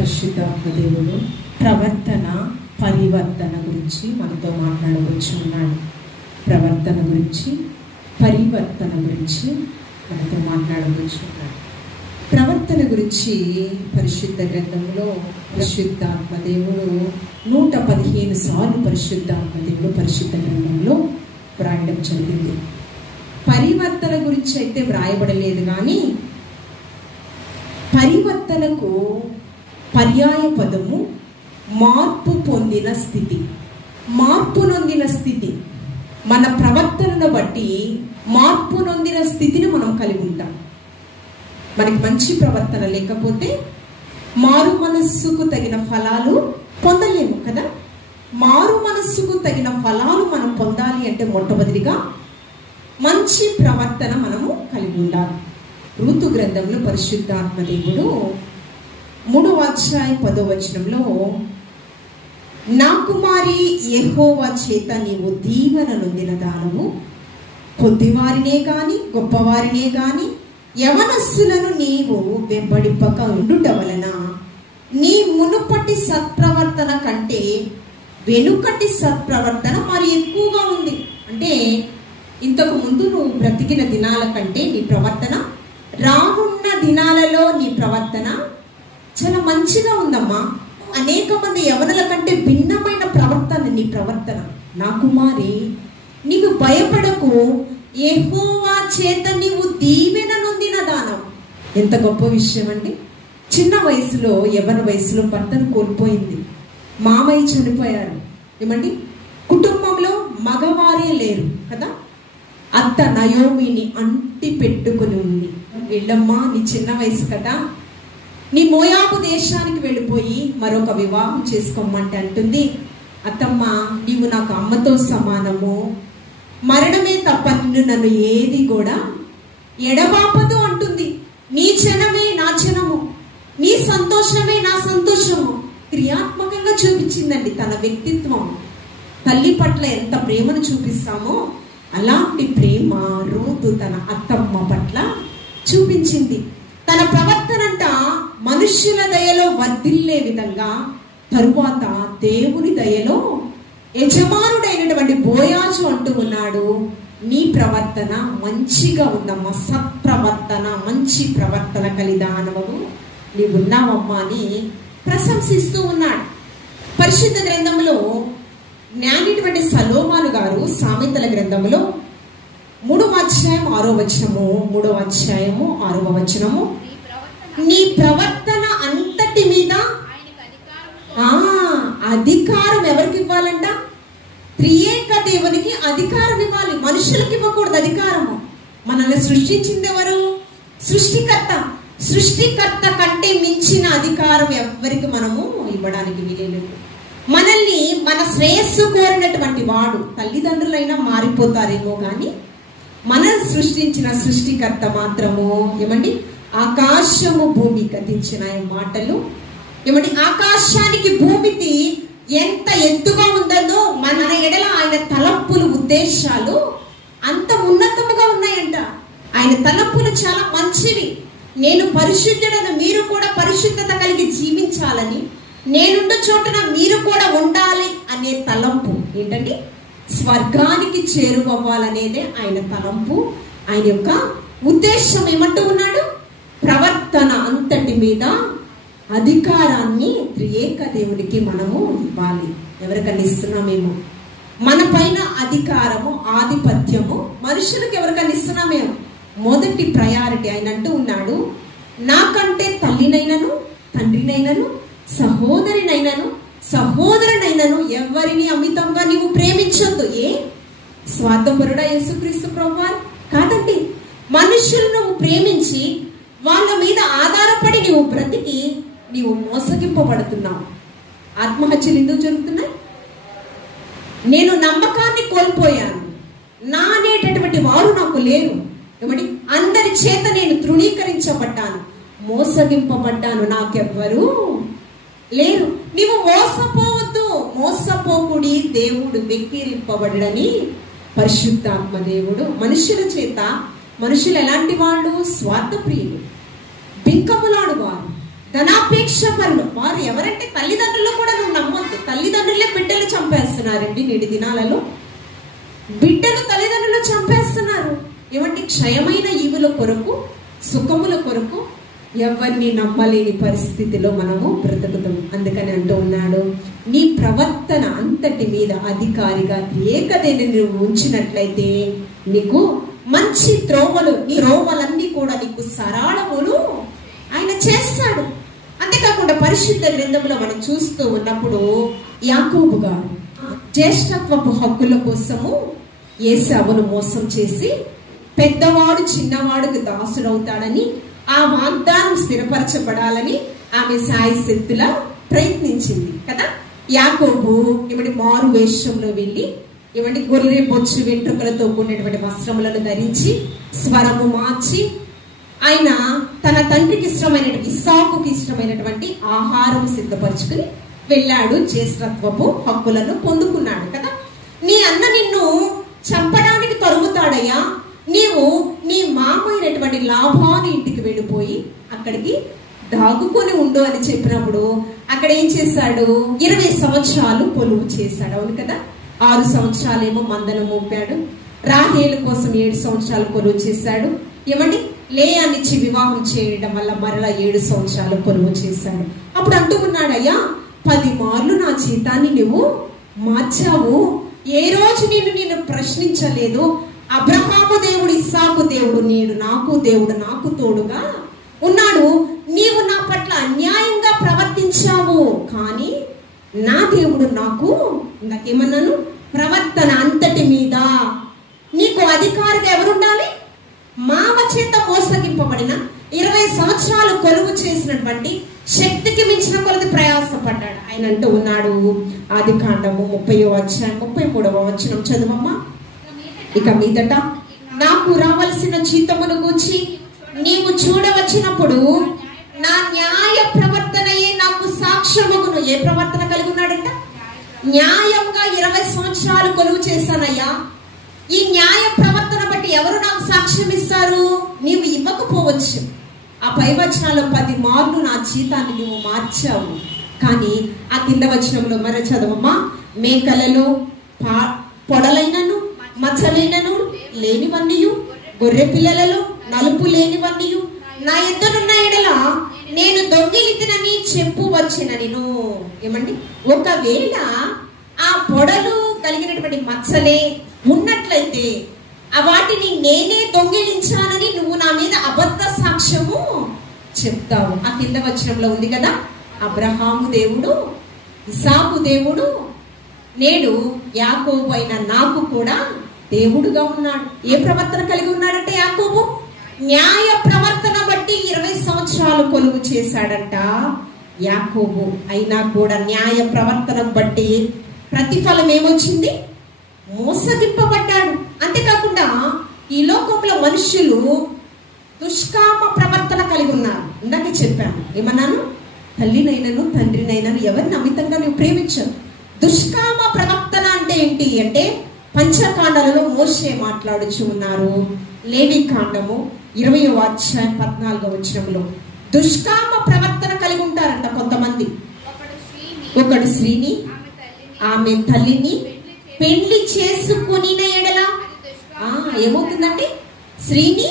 పరిశుద్ధాత్మ దేవుడు ప్రవర్తన పరివర్తన గురించి మనతో మాట్లాడవచ్చున్నాడు. ప్రవర్తన గురించి పరివర్తన గురించి మనతో మాట్లాడవచ్చున్నాడు. ప్రవర్తన గురించి పరిశుద్ధ గ్రంథంలో పరిశుద్ధాత్మ దేవుడు 115 సార్లు పరిశుద్ధాత్మ దేవుడు పరిశుద్ధ గ్రంథంలో వ్రాయడం జరిగింది. పరివర్తన గురించి అయితే వ్రాయబడలేదు, కానీ పరివర్తనకు పర్యాయ పదము మార్పు పొందిన స్థితి. మార్పు నొందిన స్థితి, మన ప్రవర్తనను బట్టి మార్పు నొందిన స్థితిని మనం కలిగి ఉంటాం. మనకి మంచి ప్రవర్తన లేకపోతే మారు మనస్సుకు తగిన ఫలాలు పొందలేము కదా. మారు మనస్సుకు తగిన ఫలాలు మనం పొందాలి అంటే మొట్టమొదటిగా మంచి ప్రవర్తన మనము కలిగి ఉండాలి. ఋతు గ్రంథంలో పరిశుద్ధాత్మ దేవుడు 3వ అధ్యాయం 10వ వచనంలో, నా కుమారి యెహోవా చేత నీవు దీవెన నొందిన దానవు, కొద్దివారినే గాని గొప్పవారినే గాని యవనస్సులను నీవు వెంబడింపక ఉండుట వలన నీ మునుపటి సత్ప్రవర్తన కంటే వెనుకటి సత్ప్రవర్తన మరి ఎక్కువగా ఉంది. అంటే ఇంతకు ముందు నువ్వు బ్రతికిన దినాల కంటే నీ ప్రవర్తన, రానున్న దినాలలో నీ ప్రవర్తన చాలా మంచిగా ఉందమ్మా. అనేక మంది యవనుల కంటే భిన్నమైన ప్రవర్తన నీ ప్రవర్తన. నా కుమారి, నీవు భయపడకు, యెహోవా చేత నీవు దీవెన నొందిన దానం. ఎంత గొప్ప విషయం అండి. చిన్న వయసులో, యవ్వన వయసులో భర్తను కోల్పోయింది. మామయ్య చనిపోయారు. ఏమండి, కుటుంబంలో మగవారే లేరు కదా. అత్త నయోమిని అంటి పెట్టుకుని ఉంది. వెళ్ళమ్మా, నీ చిన్న వయసు కదా, నీ మోయాబు దేశానికి వెళ్ళిపోయి మరొక వివాహం చేసుకోమంటే అంటుంది, అత్తమ్మ నీవు నాకు అమ్మతో సమానము, మరణమే తప్ప నిన్ను నన్ను ఏది కూడా ఎడబాపదు అంటుంది. నీ జనమే నా జనము, నీ సంతోషమే నా సంతోషము. క్రియాత్మకంగా చూపించిందండి తన వ్యక్తిత్వం. తల్లి పట్ల ఎంత ప్రేమను చూపిస్తామో అలాంటి ప్రేమ రూతు తన అత్తమ్మ పట్ల చూపించింది. తన ప్రవర్తనంట మనుష్యుల దయలో వర్ధిల్లే విధంగా, తరువాత దేవుని దయలో యజమానుడైనటువంటి బోయాజు అంటూ ఉన్నాడు, నీ ప్రవర్తన మంచిగా ఉందమ్మా, సత్ప్రవర్తన, మంచి ప్రవర్తన కలిదానవు నీవున్నావమ్మా అని ప్రశంసిస్తూ ఉన్నాడు. పరిశుద్ధ గ్రంథంలో జ్ఞానిటువంటి సలోమాను గారు సామెతల గ్రంథంలో 3వ అధ్యాయం 6వ వచనము, 3వ అధ్యాయము 6వ వచనము, నీ ప్రవర్తన అంతటి మీద అధికారం ఎవరికి ఇవ్వాలంట? త్రియేక దేవునికి అధికారం ఇవ్వాలి. మనుషులకు ఇవ్వకూడదు అధికారము. మనల్ని సృష్టించింది ఎవరు? సృష్టికర్త. సృష్టికర్త కంటే మించిన అధికారం ఎవరికి మనము ఇవ్వడానికి వీలేదు. మనల్ని మన శ్రేయస్సు కోరినటువంటి వాడు, తల్లిదండ్రులైనా మారిపోతారేమో కానీ మనల్ని సృష్టించిన సృష్టికర్త మాత్రము ఏమండి, ఆకాశము భూమి గతించిన మాటలు ఏమండి, ఆకాశానికి భూమికి ఎంత ఎత్తుగా ఉందో మన ఎడల ఆయన తలంపులు, ఉద్దేశాలు అంత ఉన్నతముగా ఉన్నాయంట. ఆయన తలంపులు చాలా మంచివి. నేను పరిశుద్ధుడను, మీరు కూడా పరిశుద్ధత కలిగి జీవించాలని, నేనుండు చోటున మీరు కూడా ఉండాలి అనే తలంపు. ఏంటండి, స్వర్గానికి చేరువవ్వాలనేదే ఆయన తలంపు, ఆయన యొక్క ఉద్దేశం. ఏమంటూ ఉన్నాడు? ప్రవర్తన అంతటి మీద అధికారాన్ని త్రియేక దేవునికి మనము ఇవ్వాలి. ఎవరికన్నా ఇస్తున్నామేమో, మన పైన అధికారము, ఆధిపత్యము మనుషులకు ఎవరికన్నా ఇస్తున్నామేమో. మొదటి ప్రయారిటీ ఆయన అంటూ ఉన్నాడు, నాకంటే తల్లినైనను, తండ్రినైనను, సహోదరినైనను, సహోదరునైనను ఎవరిని అమితంగా నీవు ప్రేమించొద్దు. స్వార్థపరుడా యేసుక్రీస్తు ప్రభువారు? కాదండి. మనుషులను నువ్వు ప్రేమించి వాళ్ళ మీద ఆధారపడి నీవు బ్రతికి నీవు మోసగింపబడుతున్నావు. ఆత్మహత్యలు ఎందుకు జరుగుతున్నాయి? నేను నమ్మకాన్ని కోల్పోయాను, నా అనేటటువంటి వారు నాకు లేరు. ఏమండి, అందరి చేత నేను తృణీకరించబడ్డాను, మోసగింపబడ్డాను, నాకెవ్వరు లేరు. నీవు మోసపోవద్దు, మోసపోకుడి, దేవుడు వెక్కిరింపబడని పరిశుద్ధాత్మ దేవుడు మనుషుల చేత. మనుషులు ఎలాంటి వాళ్ళు? స్వార్థప్రియులు, బింకములాడు వారు, ధనాపేక్ష పరులు. వారు ఎవరంటే తల్లిదండ్రులు కూడా నువ్వు నమ్మొద్దు. తల్లిదండ్రులే బిడ్డలు చంపేస్తున్నారండి నేటి దినాలలో. బిడ్డలు తల్లిదండ్రులు చంపేస్తున్నారు. ఏమంటే క్షయమైన ఈవుల కొరకు, సుఖముల కొరకు ఎవరిని నమ్మలేని పరిస్థితిలో మనము బ్రతుకుతాం. అందుకని అంటూ ఉన్నాడు, నీ ప్రవర్తన అంతటి మీద అధికారిగా ఏకదేని నువ్వు ఉంచినట్లయితే నీకు మంచి త్రోవలు, నీ త్రోవలన్నీ కూడా నీకు సరళములు ఆయన చేస్తాడు. అంతేకాకుండా పరిశుద్ధ గ్రంథంలో మనం చూస్తూ ఉన్నప్పుడు యాకోబు గారు జ్యేష్ఠత్వపు హక్కుల కోసము ఏశావును మోసం చేసి పెద్దవాడు చిన్నవాడికి దాసుడవుతాడని, ఆ వాగ్దానం స్థిరపరచబడాలని ఆమె శాయశక్తులా ప్రయత్నించింది కదా. యాకోబు ఇవడి మారు వేషంలో వెళ్ళి ఇవడి గొర్రె బొచ్చు వెంట్రుకలతో కూడినటువంటి వస్త్రములను ధరించి స్వరము మార్చి ఆయన తన తండ్రికి ఇష్టమైనటువంటి ఇస్సాకుకి ఇష్టమైనటువంటి ఆహారం సిద్ధపరచుకుని వెళ్ళాడు. జ్యేష్ఠత్వపు హక్కులను పొందుకున్నాడు కదా. నీ అన్న నిన్ను చంపడానికి తరుముతాడయ్యా, నీవు నీ మామైనటువంటి లాభాని ఇంటికి వెళ్ళిపోయి అక్కడికి దాగుకొని ఉండు అని చెప్పినప్పుడు అక్కడ ఏం చేశాడు? 20 సంవత్సరాలు కొలువు చేశాడు. అవును కదా. 6 సంవత్సరాలేమో మందను మోపాడు. రాహేలు కోసం 7 సంవత్సరాలు కొలువు చేశాడు. ఏమండి లేయాన్నిచ్చి వివాహం చేయడం వల్ల మరలా 7 సంవత్సరాలు కొలువు చేశాడు. అప్పుడు అంటూ ఉన్నాడు, అయ్యా 10 మార్లు నా జీతాన్ని నువ్వు మార్చావు, ఏ రోజు నిన్ను ప్రశ్నించలేదు. అబ్రహాము దేవుడు, ఇస్సాకు దేవుడు, నేడు నాకు దేవుడు, నాకు తోడుగా ఉన్నాడు. నీవు నా పట్ల అన్యాయంగా ప్రవర్తించావు, కానీ నా దేవుడు నాకు ఇందాకేమన్నాను ప్రవర్తన అంతటి మీద నీకు అధికారిగా ఎవరుండాలి? మామ చేత మోసగింపబడిన 20 సంవత్సరాలు కొలువు చేసినటువంటి శక్తికి మించిన కొలది ప్రయాసపడ్డాడు. ఆయన అంటూ ఉన్నాడు, ఆదికాండము 30వ అధ్యాయం 33వ వచనం చదువమ్మా. ఇక మీదట నాకు రావలసిన జీతమును గూర్చి నీవు చూడవచ్చినప్పుడు నా న్యాయ ప్రవర్తనయే నాకు సాక్ష్యమగును. ఏ ప్రవర్తన కలిగి ఉన్నాడంట? న్యాయంగా 20 సంవత్సరాలు కొలువు చేశానయ్యా, ఈ న్యాయ ప్రవర్తన బట్టి ఎవరు నాకు సాక్ష్యం ఇస్తారు? నీవు ఇవ్వకపోవచ్చు. ఆ పై వచనాల్లో 10 మార్లు నా జీతాన్ని నువ్వు మార్చావు, కానీ ఆ కింద వచనంలో మరి చదవమ్మా. మేకలలో పొడలైనను మచ్చలైనను లేనివన్నీయు, గొర్రె పిల్లలలో నలుపు లేనివన్నీయు నా ఎద్దనున్న ఎడల నేను దొంగిలితినని చెప్పు వచ్చిన నేను. ఏమండి, ఒకవేళ ఆ పొడలు కలిగినటువంటి మచ్చలే ఉన్నట్లయితే ఆ వాటిని నేనే దొంగిలించానని నువ్వు నా మీద అబద్ధ సాక్ష్యము చెప్తావు. ఆ కింద వచనంలో ఉంది కదా, అబ్రహాము దేవుడు, ఇస్సాకు దేవుడు, నేడు యాకోబు అయిన నాకు కూడా దేవుడుగా ఉన్నాడు. ఏ ప్రవర్తన కలిగి ఉన్నాడంటే యాకోబు న్యాయ ప్రవర్తన బట్టి 20 సంవత్సరాలు కొలువు చేశాడంట యాకోబు. అయినా కూడా న్యాయ ప్రవర్తన బట్టి ప్రతిఫలం ఏమొచ్చింది? మోసగింపబడ్డాడు. అంతేకాకుండా ఈ లోకంలో మనుషులు దుష్కామ ప్రవర్తన కలిగి ఉన్నారు. ఇందాక చెప్పాను, ఏమన్నాను? తల్లినైనను తండ్రినైనను ఎవరిని అమితంగా నువ్వు ప్రేమించను. దుష్కామ ప్రవర్తన అంటే ఏంటి అంటే పంచకాండాలలో మోషే మాట్లాడుచు ఉన్నారు. లేవి కాండము 20వ అధ్యాయం 14వ వచనంలో దుష్కామ ప్రవర్తన కలిగి ఉంటారంట కొంతమంది. ఒకడు స్త్రీని ఆమె తల్లిని పెళ్లి చేసుకుని ఎడల ఏమవుతుందండి? స్త్రీని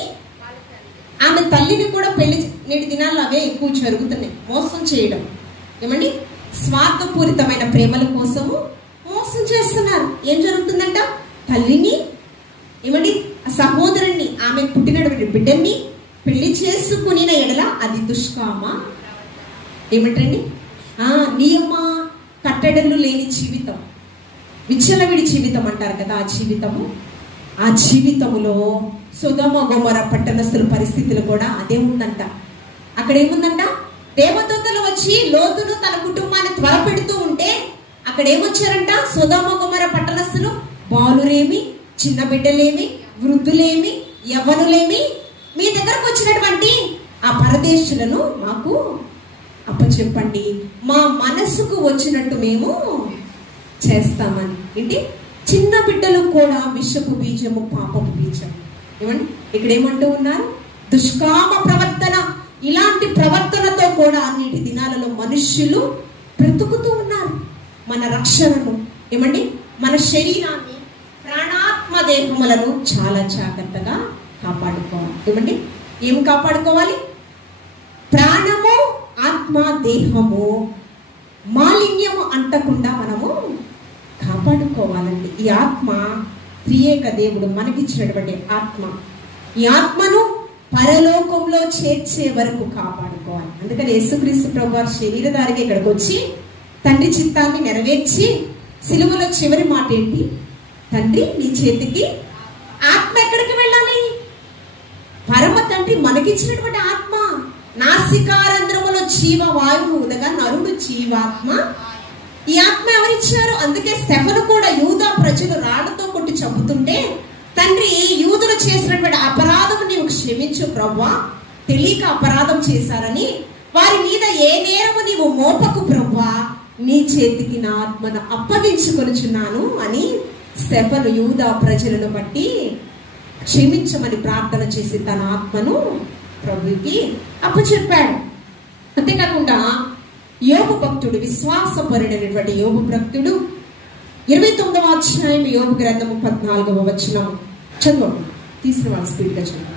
ఆమె తల్లిని కూడా పెళ్లి. నేటి దినాల్లో అవే ఎక్కువ జరుగుతున్నాయి, మోసం చేయడం. ఏమండి, స్వార్థపూరితమైన ప్రేమల కోసము మోసం చేస్తున్నారు. ఏం జరుగుతుందంట? తల్లిని ఏమండి సహోదరుణ్ణి, ఆమె పుట్టినటువంటి బిడ్డని పెళ్లి చేసుకుని ఎడల అది దుష్కామ. ఏమిటండి? నియమ కట్టడలు లేని జీవితం, విచ్చలవిడి జీవితం అంటారు కదా. ఆ జీవితములో సొదొమ గొమొర పట్టణస్థుల పరిస్థితులు కూడా అదే ఉందంట. అక్కడ ఏముందంట? దేవదూతలు వచ్చి లోతును తన కుటుంబాన్ని త్వరపెడుతూ ఉంటే అక్కడ ఏమొచ్చారంట? సొదొమ గొమొర పట్టణస్థులు బాలురేమి, చిన్న బిడ్డలేమి, వృద్ధులేమి, యవ్వనులేమి మీ దగ్గరకు వచ్చినటువంటి ఆ పరదేశులను మాకు అప్పచెప్పండి, మా మనసుకు వచ్చినట్టు మేము చేస్తామని. ఏంటి? చిన్న బిడ్డలు కూడా విషపు బీజము, పాపపు బీజం. ఏమండి, ఇక్కడ ఏమంటూ ఉన్నారు? దుష్కామ ప్రవర్తన. ఇలాంటి ప్రవర్తనతో కూడా అన్నిటి దినాలలో మనుష్యులు బ్రతుకుతూ ఉన్నారు. మన రక్షణను ఏమండి, మన శరీరాన్ని, ప్రాణాత్మ దేహములను చాలా జాగ్రత్తగా కాపాడుకోవాలి. ఏమండి, ఏం కాపాడుకోవాలి? ప్రాణము, ఆత్మ, దేహము మాలిన్యము అంటకుండా మనము కాపాడుకోవాలండి. ఈ ఆత్మ త్రియేక దేవుడు మనకిచ్చినటువంటి ఆత్మ. ఈ ఆత్మను పరలోకంలో చేర్చే వరకు కాపాడుకోవాలి. అందుకని యేసుక్రీస్తు ప్రభువారు శరీరధారిగా ఇక్కడికి వచ్చి తండ్రి చిత్తాన్ని నెరవేర్చి సిలువలో చివరి మాట ఏంటి? తండ్రి నీ చేతికి ఆత్మ ఎక్కడికి వెళ్ళాలి? పరమ తండ్రి మనకిచ్చినటువంటి ఆత్మ. నాసికారంధ్రములో జీవవాయువు ఉదగా నరుడు జీవాత్మ. ఈ ఆత్మ ఎవరిచ్చారు? అందుకే స్టెఫను కూడా యూదా ప్రజలు రాళ్లతో కొట్టి చంపుతుంటే, తండ్రి యూదులు చేసినటువంటి అపరాధము నీవు క్షమించు ప్రభువా, తెలియక అపరాధం చేశారని వారి మీద ఏ నేరము నీవు మోపకు ప్రభువా, నీ చేతికి నా ఆత్మను అప్పగించుకొనుచున్నాను అని స్టెఫను యూదా ప్రజలను బట్టి క్షమించమని ప్రార్థన చేసి తన ఆత్మను ప్రభుకి అప్పచెప్పాడు. అంతేకాకుండా యోబు భక్తుడు, విశ్వాసపరుడైనటువంటి యోబు భక్తుడు 29వ అధ్యాయం యోబు గ్రంథము 14వ వచనం చదవండి. తీసిన వాళ్ళ స్పీడ్గా చదవండి.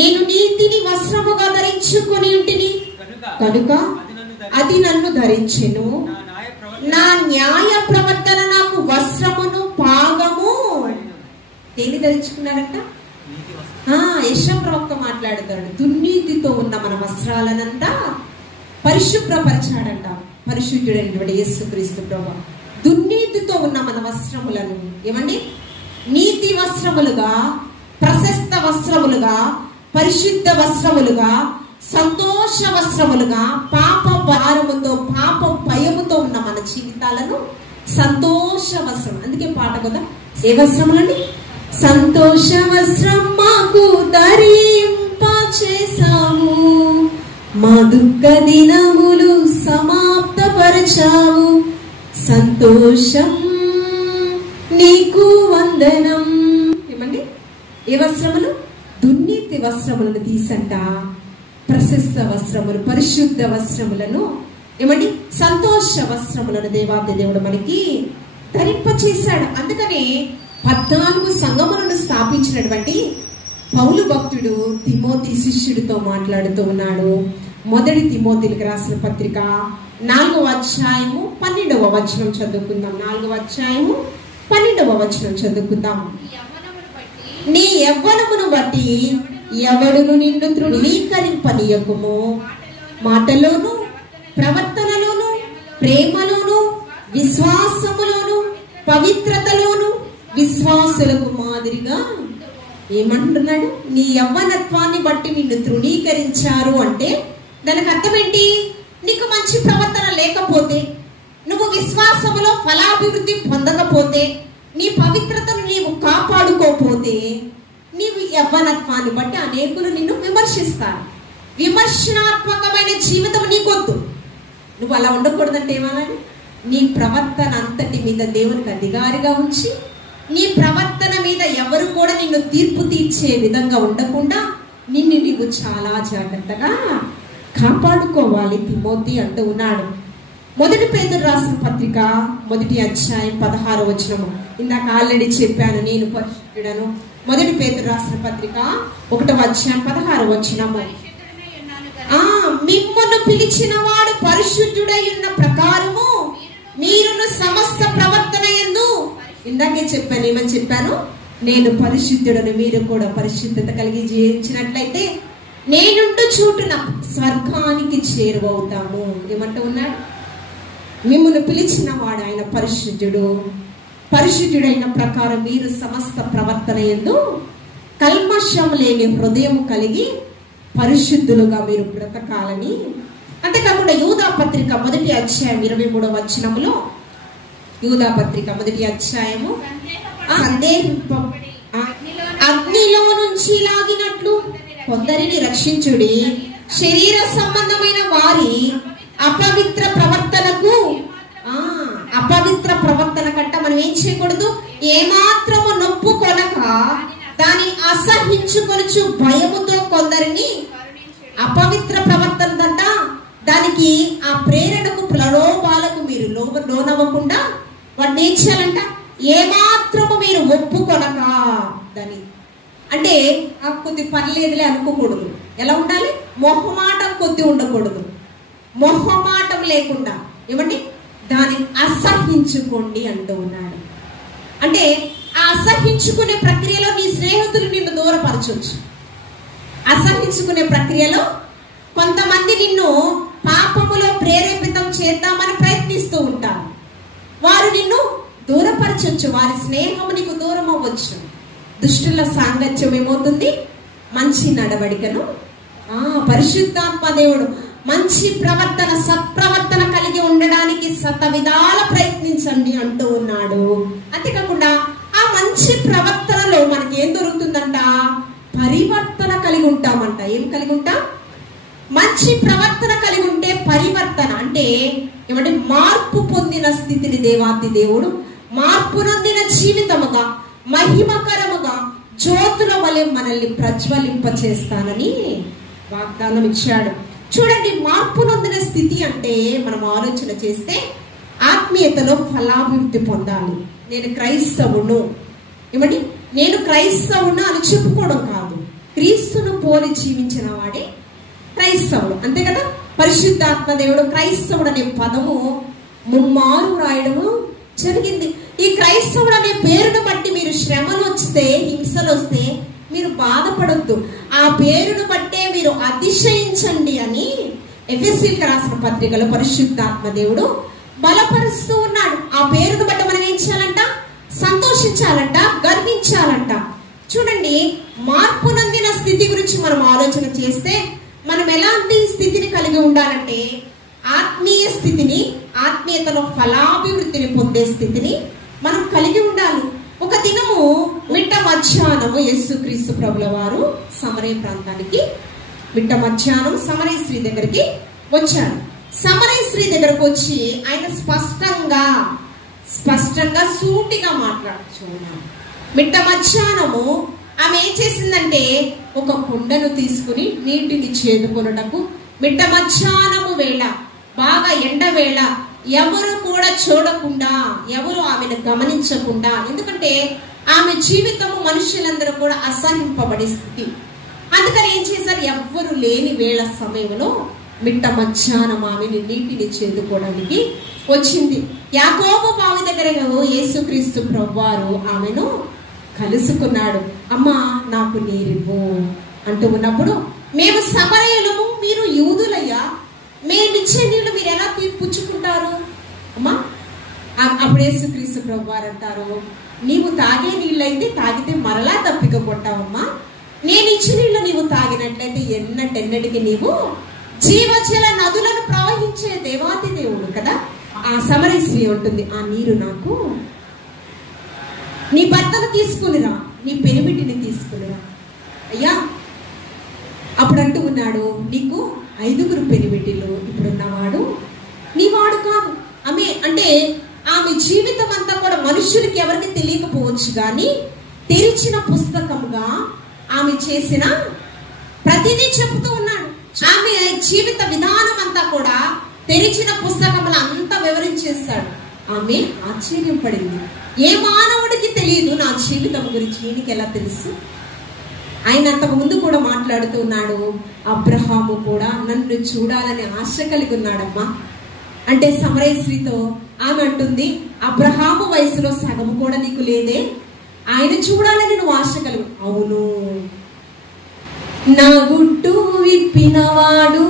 నేను నీతిని వస్త్రముగా ధరించుకొని ఉంటిని కనుక అది నన్ను ధరించెను, నా న్యాయ ప్రవర్తన నాకు వస్త్రమును పాగము. దేని ధరించుకున్నాడంట? యెషయా ప్రవక్త మాట్లాడతాడు, దుర్నీతితో ఉన్న మన వస్త్రాలనంతా పరిశుభ్రపరిచాడంట పరిశుద్ధుడైనటువంటి యేసుక్రీస్తు ప్రభువు. దుర్నీతితో ఉన్న మన వస్త్రములను ఏమండి, నీతి వస్త్రములుగా, ప్రశస్త వస్త్రములుగా, పరిశుద్ధ వస్త్రములుగా, సంతోష వస్త్రములుగా, పాప భారముతో, పాప భయముతో ఉన్న మన జీవితాలను సంతోష వస్త్రం. అందుకే పాట కదా, ఏ వస్త్రములండి? సంతోష వస్త్రం మాకు ధరింప చేసాము, మా దుఃఖ దినములు సమాప్తపరచావు, సంతోషం నీకు వందనం. ఏమండి, ఏ వస్త్రములు? దుర్నీతి వస్త్రములను తీసంట ప్రశస్త వస్త్రములు, పరిశుద్ధ వస్త్రములను ఏమండి, సంతోష వస్త్రములను దేవాది దేవుడు మనకి ధరింపచేశాడు. అందుకనే 14 సంఘములను స్థాపించినటువంటి పౌలు భక్తుడు తిమోతి శిష్యుడితో మాట్లాడుతూ ఉన్నాడు. మొదటి తిమోతికి రాసిన పత్రిక 4వ అధ్యాయము 12వ వచనం చదువుకుందాం. 4వ అధ్యాయము 12వ వచనం చదువుకుందాం. నీ యవ్వనమును బట్టి ఎవడును నిన్ను తృణీకరింపనీయకుము, మాటలోను, ప్రవర్తనలోను, ప్రేమలోను, విశ్వాసములోను, పవిత్రతలోను విశ్వాసులకు మాదిరిగా. ఏమంటున్నాడు? నీ యవ్వనత్వాన్ని బట్టి నిన్ను తృణీకరించారు అంటే దానికి అర్థం ఏంటి? నీకు మంచి ప్రవర్తన లేకపోతే, నువ్వు విశ్వాసములో ఫలాభివృద్ధి పొందకపోతే, నీ పవిత్రతను నీవు కాపాడుకోపోతే, నీవు యవ్వనత్వాన్ని బట్టి అనేకులు నిన్ను విమర్శిస్తారు. విమర్శనాత్మకమైన జీవితం నీకొద్దు. నువ్వు అలా ఉండకూడదంటే ఏమన్నాడు? నీ ప్రవర్తన అంతటి మీద దేవునికి అధికారిగా ఉంచి, నీ ప్రవర్తన మీద ఎవరు కూడా నిన్ను తీర్పు తీర్చే విధంగా ఉండకుండా నిన్ను నీవు చాలా జాగ్రత్తగా కాపాడుకోవాలి తిమోతి అంటూ ఉన్నాడు. మొదటి పేతురు రాసిన పత్రిక 1వ అధ్యాయం 16వ వచనము. ఇందాక ఆల్రెడీ చెప్పాను, నేను పరిశుద్ధుడను. మొదటి పేతురు రాసిన పత్రిక 1వ అధ్యాయం 16వ వచనము. మిమ్మును పిలిచిన వాడు పరిశుద్ధుడై ఉన్న ప్రకారము మీరును సమస్త ప్రవర్తన యందు, ఇందాకే చెప్పాను, ఏమని చెప్పాను? నేను పరిశుద్ధుడను, మీరు కూడా పరిశుద్ధత కలిగి జీవించినట్లయితే నేనుండు చోటున స్వర్గానికి చేరువవుతాము. ఏమంటూ ఉన్నాడు? మిమ్మల్ని పిలిచిన వాడు ఆయన పరిశుద్ధుడు, పరిశుద్ధుడైన ప్రకారం మీరు సమస్త ప్రవర్తన యందు కల్మషం లేని హృదయం కలిగి పరిశుద్ధులుగా మీరు బ్రతకాలని. అంతేకాకుండా యూదా పత్రిక 1వ అధ్యాయం 23వ వచనములో, యూదా పత్రిక 1వ అధ్యాయము, అగ్నిలో నుంచి లాగినట్లు కొందరిని రక్షించుడి, శరీర సంబంధమైన వారి అపవిత్ర ప్రవర్తనకు, అపవిత్ర ప్రవర్తన కంట మనం ఏం చేయకూడదు? ఏమాత్రము నొప్పు కొనక దాన్ని అసహించుకొనుచు భయముతో కొందరిని, అపవిత్ర ప్రవర్తన అంట దానికి ఆ ప్రేరణకు ప్రలోభాలకు మీరు లోనవ్వకుండా వాటిని ఏం చేయాలంట, ఏమాత్రము మీరు ఒప్పుకొనక దాని అంటే ఆ కొద్ది పర్లేదులే అనుకోకూడదు. ఎలా ఉండాలి? మొహమాటం కొద్ది ఉండకూడదు. మొహమాటం లేకుండా ఏమండి దాన్ని అసహించుకోండి అంటూ ఉన్నాడు. అంటే ఆ అసహించుకునే ప్రక్రియలో నీ స్నేహితులు నిన్ను దూరపరచవచ్చు. అసహించుకునే ప్రక్రియలో కొంతమంది నిన్ను పాపములో ప్రేరేపితం చేద్దామని ప్రయత్నిస్తూ ఉంటారు. వారు నిన్ను దూరపరచవచ్చు. వారి స్నేహం నీకు దూరం అవ్వచ్చు. దుష్టుల సాంగత్యం ఏమవుతుంది? మంచి నడవడికను పరిశుద్ధాత్మ దేవుడు మంచి ప్రవర్తన, సత్ప్రవర్తన కలిగి ఉండడానికి శతవిధాల ప్రయత్నించండి అంటూ ఉన్నాడు. అంతేకాకుండా ఆ మంచి ప్రవర్తనలో మనకి ఏం దొరుకుతుందంట? పరివర్తన కలిగి ఉంటామంట. ఏం కలిగి ఉంటాం? మంచి ప్రవర్తన కలిగి ఉంటే పరివర్తన అంటే ఏమంటే మార్పు పొందిన స్థితిని దేవాతి దేవుడు మార్పు నొందిన జీవితముగా మహిమకరముగా జ్యోతుల వలె మనల్ని ప్రజ్వలింప చేస్తానని వాగ్దానం ఇచ్చాడు. చూడండి, మార్పు నొందిన స్థితి అంటే మనం ఆలోచన చేస్తే ఆత్మీయతలో ఫలాభివృద్ధి పొందాలి. నేను క్రైస్తవును ఏమండి నేను క్రైస్తవును అని చెప్పుకోవడం కాదు. క్రీస్తును పోలి జీవించిన వాడే క్రైస్తవుడు, అంతే కదా. పరిశుద్ధాత్మ దేవుడు క్రైస్తవుడు అనే పదము ముమ్మారు రాయడము జరిగింది. ఈ క్రైస్తవుడు అనే పేరును బట్టి మీరు శ్రమలు వస్తే, హింసలు వస్తే మీరు బాధపడొద్దు. ఆ పేరును బట్టే మీరు అతిశయించండి అని ఎఫెసీయులకు రాసిన పత్రికలో పరిశుద్ధాత్మ దేవుడు బలపరుస్తూ ఉన్నాడు. ఆ పేరును బట్టి మనం ఏం చేయాలంట? సంతోషించాలంట, గర్వించాలంట. చూడండి, మార్పు నందిన స్థితి గురించి మనం ఆలోచన చేస్తే మనం ఎలాంటి స్థితిని కలిగి ఉండాలంటే ఆత్మీయ స్థితిని, ఆత్మీయతలో ఫలాభివృద్ధిని పొందే స్థితిని మనం కలిగి ఉండాలి. ఒక దినము మిట్ట మధ్యాహ్నము యేసుక్రీస్తు ప్రభుల వారు సమరయ ప్రాంతానికి మిట్ట మధ్యాహ్నం సమరయ స్త్రీ దగ్గరికి వచ్చారు. సమరయ స్త్రీ దగ్గరకు వచ్చి ఆయన స్పష్టంగా సూటిగా మాట్లాడుచున్నాడు. మిట్ట మధ్యాహ్నము ఆమె ఏం చేసిందంటే ఒక కుండను తీసుకుని నీటిని చేదుకొనుటకు మిట్ట మధ్యాహ్నము వేళ, బాగా ఎండ వేళ, ఎవరు కూడా చూడకుండా, ఎవరు ఆమెను గమనించకుండా, ఎందుకంటే ఆమె జీవితము మనుషులందరూ కూడా అసహింపబడే స్థితి. అందుకని ఏం చేశారు? ఎవ్వరు లేని వేళ సమయంలో మిట్ట మధ్యాహ్నం ఆమెను నీటిని చేదుకోవడానికి వచ్చింది. యాకోబు బావి దగ్గర యేసుక్రీస్తు ప్రభువారు ఆమెను కలుసుకున్నాడు. అమ్మా నాకు నీరివ్వు అంటూ ఉన్నప్పుడు, మేము సమరయులము, మీరు యూదులయ్యా, మేమిచ్చే నీళ్లు మీరు ఎలా పుచ్చుకుంటారు అమ్మా? అప్పుడు యేసుక్రీస్తు ప్రభువారు అంటారు, నీవు తాగే నీళ్ళైతే తాగితే మరలా తప్పిక కొట్టావమ్మా, నేను ఇచ్చిన నీళ్ళు నీవు తాగినట్లయితే ఎన్నటెన్నటికి నీవు జీవజల నదులను ప్రవహించే దేవాతి దేవుడు కదా. ఆ సమరయ స్త్రీ ఉంటుంది, ఆ నీరు నాకు, నీ భర్తను తీసుకునిరా, నీ పెనిమిటిని తీసుకునిరా. అయ్యా అప్పుడు అంటూ ఉన్నాడు, నీకు 5 పెనిమిటిలు, ఇప్పుడున్నవాడు నీవాడు కాదు. ఆమె అంటే ఆమె జీవితం అంతా కూడా మనుషులకి ఎవరికి తెలియకపోవచ్చు, కానీ తెరిచిన పుస్తకంగా ఆమె చేసిన ప్రతిదీ చెబుతూ ఉన్నాడు. ఆమె జీవిత విధానం అంతా కూడా తెరిచిన పుస్తకంలో అంతా వివరించేస్తాడు. ఆమె ఆశ్చర్యపడింది. ఏ మానవుడికి తెలియదు నా జీవితం గురించి, ఈయనకి ఎలా తెలుసు? ఆయన అంతకు ముందు కూడా మాట్లాడుతూ ఉన్నాడు, అబ్రహాము కూడా నన్ను చూడాలని ఆశ కలిగి ఉన్నాడమ్మా అంటే సమరయ స్త్రీతో ఆమె అంటుంది, అబ్రహాము వయసులో సగం కూడా నీకు లేదే, ఆయన చూడాలని నువ్వు ఆశ కలిగి. అవును, నా గుట్టు విప్పినవాడు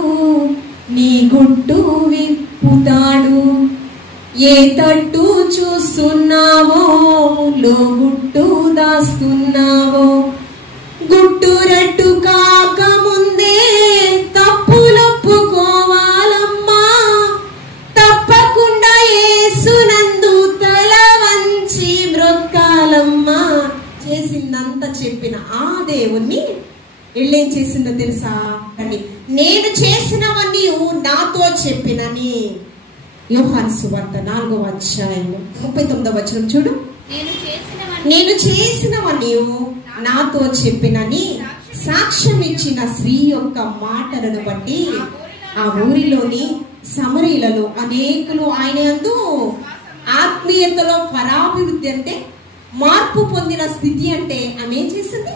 నీ గుట్టు విప్పుతాడు, ఏ తట్టు చూస్తున్నావో లో గుట్టు దాస్తున్నావో, గుట్టు రట్టు కాక ముందే తప్పులొప్పుకోవాలమ్మా, తప్పకుండా యేసునందు తల వంచి మ్రొక్కాలమ్మా. చేసిందంతా చెప్పిన ఆ దేవుణ్ణి వీళ్ళేం చేసిందో తెలుసా? అని నేను చేసినవన్నీ నాతో చెప్పినని. యోహాను సువార్త 4వ అధ్యాయము 39వ వచనం చూడు. నేను చేసినవన్నీ నాతో చెప్పినని సాక్ష్యం ఇచ్చిన స్త్రీ యొక్క మాటలను బట్టి ఆ ఊరిలోని సమరీలలో అనేకులు ఆయన యందు ఆత్మీయతలో పరాభివృద్ధి అంటే మార్పు పొందిన స్థితి అంటే ఆమె ఏం చేసింది?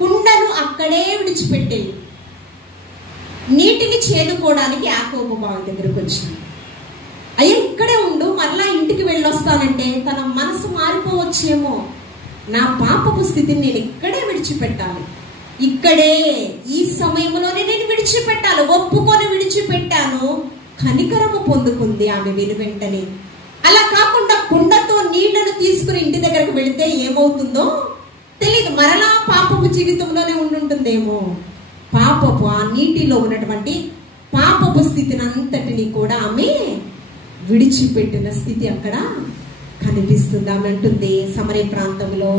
కుండను అక్కడే విడిచిపెట్టేది. నీటిని చేదుకోవడానికి యాకోబు బావి దగ్గరకు వచ్చింది. అయ్యా ఇక్కడే ఉండు, మరలా ఇంటికి వెళ్ళొస్తానంటే తన మనసు మారిపోవచ్చేమో. నా పాపపు స్థితిని నేను ఇక్కడే విడిచిపెట్టాలి, ఇక్కడే ఈ సమయంలోనే నేను విడిచిపెట్టాలి. ఒప్పుకొని విడిచిపెట్టాను, కనికరము పొందుకుంది ఆమె వెనువెంటనే. అలా కాకుండా కుండతో నీళ్లను తీసుకుని ఇంటి దగ్గరకు వెళితే ఏమవుతుందో తెలియదు. మరలా పాపపు జీవితంలోనే ఉండుంటుందేమో. పాపపు ఆ నీటిలో ఉన్నటువంటి పాపపు స్థితిని అంతటిని కూడా ఆమె విడిచిపెట్టిన స్థితి అక్కడ కనిపిస్తుంది. ఆమె అంటుంది సమరయ ప్రాంతంలో,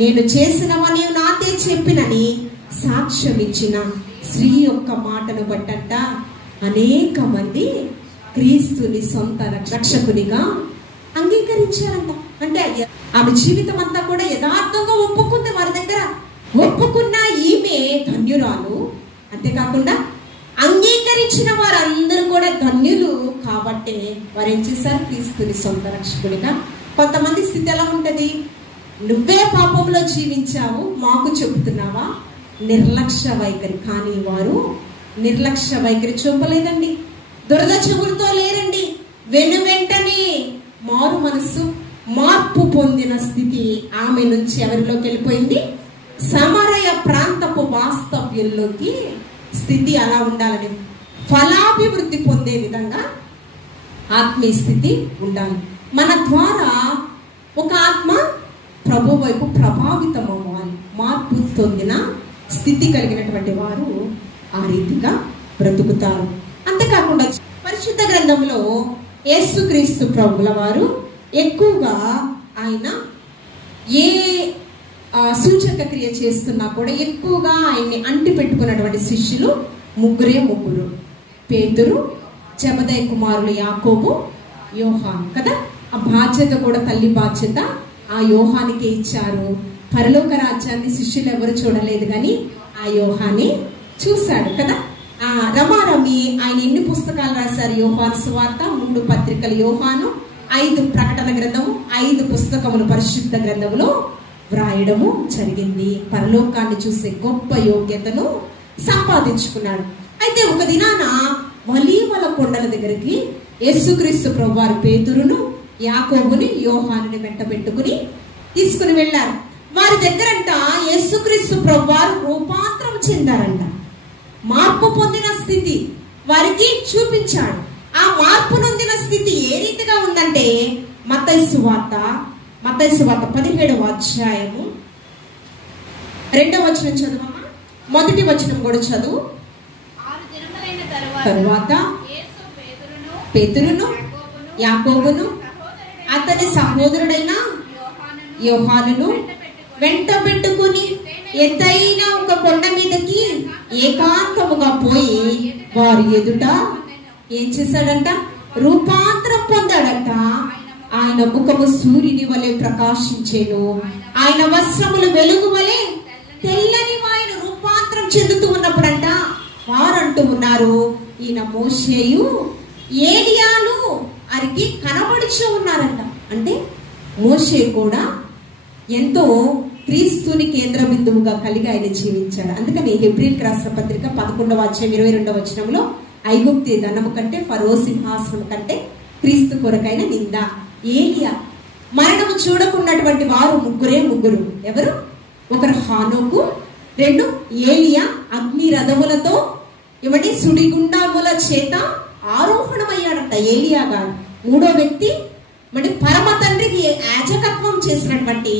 నేను చేసినవని నాతే చెప్పినని సాక్ష్యం ఇచ్చిన స్త్రీ యొక్క మాటను బట్టంట అనేక మంది క్రీస్తుని సొంత రక్షకునిగా అంగీకరించారంట. అంటే ఆమె జీవితం అంతా కూడా యథార్థంగా ఒప్పుకుంది వారి దగ్గర. ఒప్పుకున్న ఈమె ధన్యురాలు. అంతేకాకుండా అంగీకరించిన వారందరూ కూడా ధన్యులు కాబట్టి వారు ఏం చేశారు? క్రీస్తుని సొంత రక్షకుడిగా. కొంతమంది స్థితి ఎలా ఉంటది? నువ్వే పాపంలో జీవించావు, మాకు చెబుతున్నావా? నిర్లక్ష్య వైఖరి. కానీ వారు నిర్లక్ష్య వైఖరి చూపలేదండి, దురద చెవులతో లేరండి. వెంటనే మారు మనస్సు, మార్పు పొందిన స్థితి ఆమె నుంచి ఎవరిలోకి వెళ్ళిపోయింది? సమరయ ప్రాంతపు వాస్తవ్యంలోకి. స్థితి అలా ఉండాలని, ఫలాభివృద్ధి పొందే విధంగా ఆత్మీయ స్థితి ఉండాలి. మన ద్వారా ఒక ఆత్మ ప్రభు వైపు ప్రభావితం అవ్వాలి. మార్పు పొందిన స్థితి కలిగినటువంటి వారు ఆ రీతిగా బ్రతుకుతారు. అంతేకాకుండా పరిశుద్ధ గ్రంథంలో యేసుక్రీస్తు ప్రభుల వారు ఎక్కువగా ఆయన ఏ సూచక క్రియ చేస్తున్నా కూడా ఎక్కువగా ఆయన్ని అంటి పెట్టుకున్నటువంటి శిష్యులు ముగ్గురు. పేతురు, జెబెదయి కుమారులు యాకోబు, యోహాను కదా. ఆ బాధ్యత కూడా తల్లి బాధ్యత ఆ యోహానికి ఇచ్చారు. పరలోక రాజ్యాన్ని శిష్యులు ఎవరు చూడలేదు, కానీ ఆ యోహాని చూశాడు కదా. ఆ రమారమి ఆయన ఎన్ని పుస్తకాలు రాశారు? యోహాను సువార్త, 3 పత్రికలు యోహాను, 5 ప్రకటన గ్రంథము, 5 పుస్తకములు పరిశుద్ధ గ్రంథములో వ్రాయడము జరిగింది. పరలోకాన్ని చూసే గొప్ప యోగ్యతను సంపాదించుకున్నాడు. అయితే ఒక దినాన ఒలీవల కొండల దగ్గరికి యేసుక్రీస్తు ప్రభువారు పేతురును, యాకోబుని, యోహానుని వెంట పెట్టుకుని తీసుకుని వెళ్ళారు. వారి దగ్గరంట యేసుక్రీస్తు ప్రభువారు రూపాంతరం చెందారంట. మార్పు పొందిన స్థితి వారికి చూపించాడు. ఆ మార్పు నొందిన స్థితి ఏ రీతిగా ఉందంటే మత్తయి సువార్త 17వ అధ్యాయము 2వ వచనం చదువమ్మా. 1వ వచనం కూడా చదువు. తరువాత పేతురును, యాకోబును, అతని సహోదరుడైన యోహానును వెంట పెట్టుకుని ఎత్తైన ఒక కొండ మీదకి ఏకాంతముగా పోయి వారి ఎదుట ఏం చేశాడంట? రూపాంతరం పొందాడంట. ఆయన ముఖము సూర్యుని వలె ప్రకాశించేను, ఆయన వస్త్రములు వెలుగు వలె తెల్లని. ఆయన రూపాంతరం చెందుతూ ఉన్నప్పుడంట వారంటూ ఉన్నారు, ఈయన మోషేయు ఏలియాను అరికి కనబడుచు ఉన్నారంట. అంటే మోషే కూడా ఎంతో క్రీస్తుని కేంద్ర బిందువుగా కలిగి ఆయన జీవించాడు. అందుకని హెబ్రీయులకు రాసిన పత్రిక 11వ అధ్యాయం 22వ వచనంలో ఐగుప్తి ధనము కంటే, ఫరో సింహాసనం కంటే క్రీస్తు కొరకైన నింద. ఏలియా మరణము చూడకున్నటువంటి వారు ముగ్గురు. ఎవరు? ఒకరు హానోకు, 2 ఏలియా అగ్ని రథములతో సుడిగుండముల చేత ఆరోహణమయ్యాడంట ఏలియా గారు. 3వ వ్యక్తి పరమ తండ్రికి యాజకత్వం చేసినటువంటి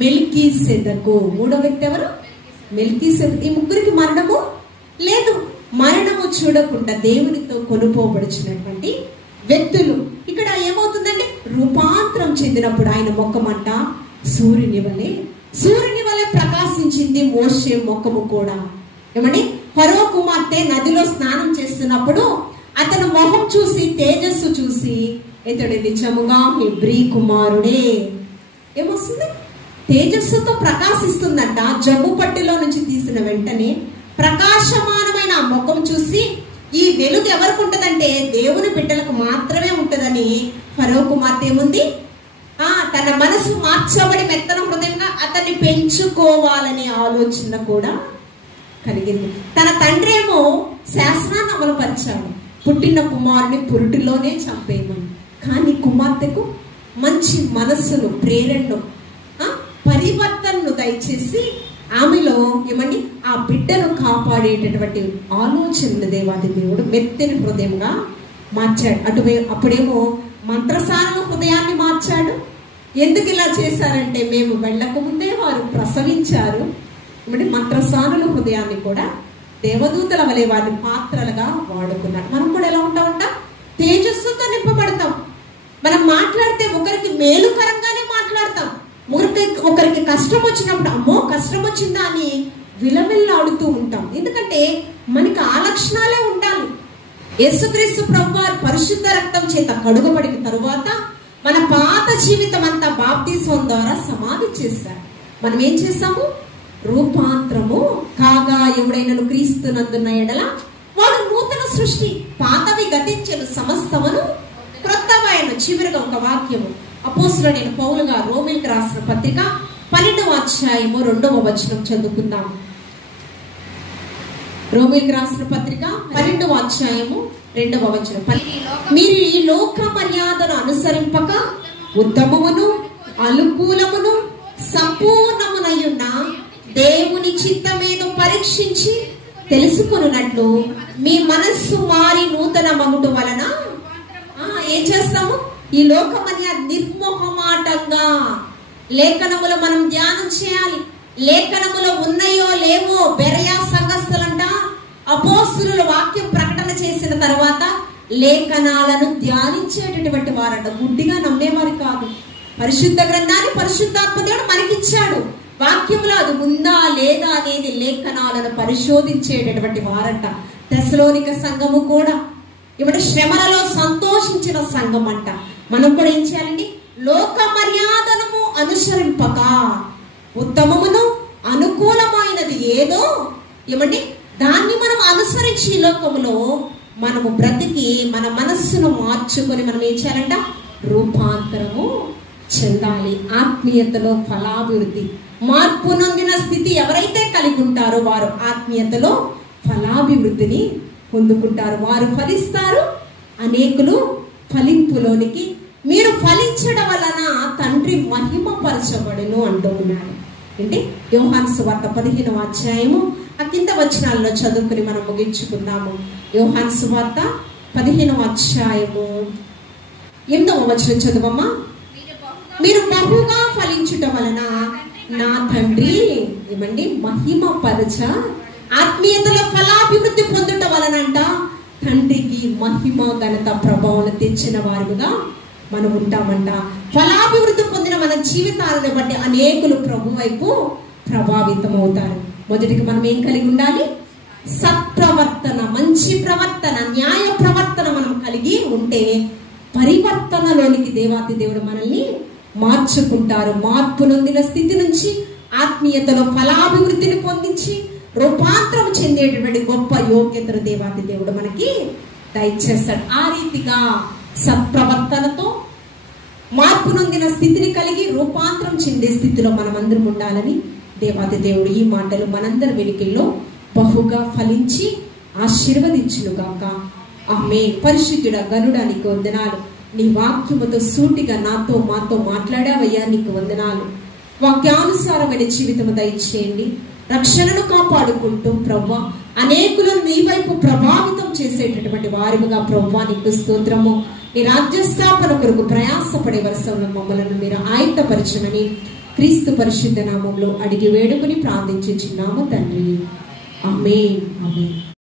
మెల్కీసెదెకు. 3వ వ్యక్తి ఎవరు? మెల్కీసెదెకు. ఈ ముగ్గురికి మరణము లేదు. మరణము చూడకుండా దేవునితో కొనుపోబడిచినటువంటి వ్యక్తులు. ఇక్కడ ఏమవుతుందంటే రూపాంతరం చెందినప్పుడు ఆయన ముఖమంట సూర్యుని వలె ప్రకాశించింది. మోషే ముఖము కూడా ఫరో కుమార్తె నదిలో స్నానం చేస్తున్నప్పుడు అతను మొహం చూసి, తేజస్సు చూసి, ఇతడు నిజముగా హెబ్రీ కుమారుడే. ఏమొస్తుంది? తేజస్సుతో ప్రకాశిస్తుందంట. జబ్బు పట్టిలో నుంచి తీసిన వెంటనే ప్రకాశమానమైన ఆ ముఖం చూసి ఈ వెలుగు ఎవరికి ఉంటదంటే దేవుని బిడ్డలకు మాత్రమే ఉంటదని ఫరో కుమార్తె ఏముంది, తన మనసు మార్చబడి మెత్తన హృదయంగా అతన్ని పెంచుకోవాలనే ఆలోచన కూడా కలిగింది. తన తండ్రి ఏమో శాసనాన్ని అమలుపరిచాడు, పుట్టిన కుమారుని పురుటిలోనే చంపేయమని. కానీ కుమార్తెకు మంచి మనస్సును, ప్రేరణను, పరివర్తనను దయచేసి ఆమెలో ఏమండి ఆ బిడ్డను కాపాడేటటువంటి ఆలోచనలు దేవాది దేవుడు మెత్తని హృదయంగా మార్చాడు. అప్పుడేమో మంత్రసారణ హృదయాన్ని మార్చాడు. ఎందుకు ఇలా చేశారంటే మేము వెళ్ళక ముందే వారు ప్రసవించారు. మంత్రసానుల హృదయాన్ని కూడా దేవదూతల వలె వారిని పాత్రలుగా వాడుకున్నాడు. మనం కూడా ఎలా ఉంటామంట, తేజస్సుతో నింపబడతాం. మనం మాట్లాడితే ఒకరికి మేలుకరంగానే మాట్లాడతాం. ఒకరికి కష్టం వచ్చినప్పుడు అమ్మో కష్టం వచ్చిందా అని విలవిల్లాడుతూ ఉంటాం. ఎందుకంటే మనకి ఆ లక్షణాలే ఉండాలి. యేసుక్రీస్తు ప్రభువారు పరిశుద్ధ రక్తం చేత కడుగబడిన తరువాత మన పాత జీవితం అంతా బాప్తిస్మం ద్వారా సమాధి చేశారు. మనం ఏం చేసాము, రూపాంతరము కాగా ఎవడైనా క్రీస్తునందున్న ఎడల వాడు నూతన సృష్టి, పాతవి గతించెను సమస్తమును క్రొత్తవైన. చివరిగా ఒక వాక్యము అపోస్తలుడైన పౌలు గారు రోమీయులకు రాసిన పత్రిక 12వ అధ్యాయము 2వ వచనం చదువుకుందాం. రోమీయులకు రాసిన పత్రిక 12వ అధ్యాయము 2వ వచనం. మీరు ఈ లోక మర్యాదను అనుసరింపక ఉత్తమమును అనుకూలమును సంపూర్ణమునయున్న దేవుని చిత్తమేను పరీక్షించి తెలుసుకొనున్నట్లు మీ మనస్సు మారి నూతన మగుట వలన ఏం చేస్తాము, ఈ లోకమని నిర్మోహమాటంగా లేఖనములో మనం ధ్యానం చేయాలి. లేఖనములో ఉన్నాయో లేవో బెరయా సంఘస్థులంట అపోస్తలుల వాక్యం ప్రకటన చేసిన తర్వాత లేఖనాలను ధ్యానించేటటువంటి వారంట. గుడ్డిగా నమ్మేవారు కాదు. పరిశుద్ధ గ్రంథాన్ని పరిశుద్ధాత్మ దేవుడు మనకిచ్చాడు. వాక్యంలో అది ఉందా లేదా అనేది లేఖనాలను పరిశోధించేటటువంటి వారంట. తెస్సలోనిక సంఘము కూడా ఇప్పుడు శ్రమలలో సంతోషించిన సంఘం అంట. మనం కూడా ఏం చేయాలండి, లోక మర్యాదను అనుసరింపక ఉత్తమమును అనుకూలమైనది ఏదో ఏమండి దాన్ని మనం అనుసరించి ఈ లోకములో మనము బ్రతికి మన మనస్సును మార్చుకొని మనం ఏం చేయాలంట, రూపాంతరము చెందాలి. ఆత్మీయతలో ఫలాభివృద్ధి, మార్పు నొందిన స్థితి ఎవరైతే కలిగి ఉంటారో వారు ఆత్మీయతలో ఫలాభివృద్ధిని పొందుకుంటారు. వారు ఫలిస్తారు, అనేకులు ఫలింపులోనికి. మీరు ఫలించడం వలన తండ్రి మహిమపరచబడును అంటూ ఉన్నాడు. అంటే యోహాను సువార్త 15వ అధ్యాయము ఆ కింద వచనాల్లో చదువుకుని మనం ముగించుకుందాము. యోహాను సువార్త 15వ అధ్యాయము 8వ వచనం చదువమ్మా. మీరు బహుగా ఫలించుట వలన నా తండ్రి ఏమండి మహిమపరచ, ఆత్మీయతలో ఫలాభివృద్ధి పొందుట వలనంట తండ్రికి మహిమ ఘనత ప్రభావం తెచ్చిన వారుగా మనం ఉంటామంట. ఫలాభివృద్ధి పొందిన మన జీవితాలను బట్టి అనేకులు ప్రభు వైపు ప్రభావితం అవుతారు. మొదటికి మనం ఏం కలిగి ఉండాలి, సత్ప్రవర్తన, మంచి ప్రవర్తన, న్యాయ ప్రవర్తన మనం కలిగి ఉంటే పరివర్తనలోనికి దేవాతి దేవుడు మనల్ని మార్చుకుంటారు. మార్పు నొందిన స్థితి నుంచి ఆత్మీయతలో ఫలాభివృద్ధిని పొందించి రూపాంతరం చెందేటటువంటి గొప్ప యోగ్యతను దేవాతి దేవుడు మనకి దయచేస్తాడు. ఆ రీతిగా సత్ప్రవర్తనతో మార్పు నొందిన స్థితిని కలిగి రూపాంతరం చెందే స్థితిలో మనమందరం ఉండాలని దేవాతి దేవుడు ఈ మాటలు మనందరి వెనుకల్లో బహుగా ఫలించి ఆశీర్వదించునుగాక. ఆమేన్. పరిశుద్ధుడ గనుడా నీకు వందనాలు. నీ వాక్యముతో సూటిగా నాతో మాతో మాట్లాడావయ్యా, నీకు వందనాలు. వాక్యానుసారమైన జీవితము దయచేయండి. రక్షణను కాపాడుకుంటూ ప్రవ్వా అనేకులను నీ వైపు ప్రభావితం చేసేటటువంటి వారిగా ప్రవ్వా నీకు స్తోత్రము. నీ రాజ్య స్థాపన కొరకు ప్రయాసపడే వరుసలో మమ్మలను మీరు ఆయుధపరచమని క్రీస్తు పరిశుద్ధ నామంలో అడిగి వేడుకుని ప్రార్థించుచున్నాము తండ్రి. ఆమేన్. ఆమేన్.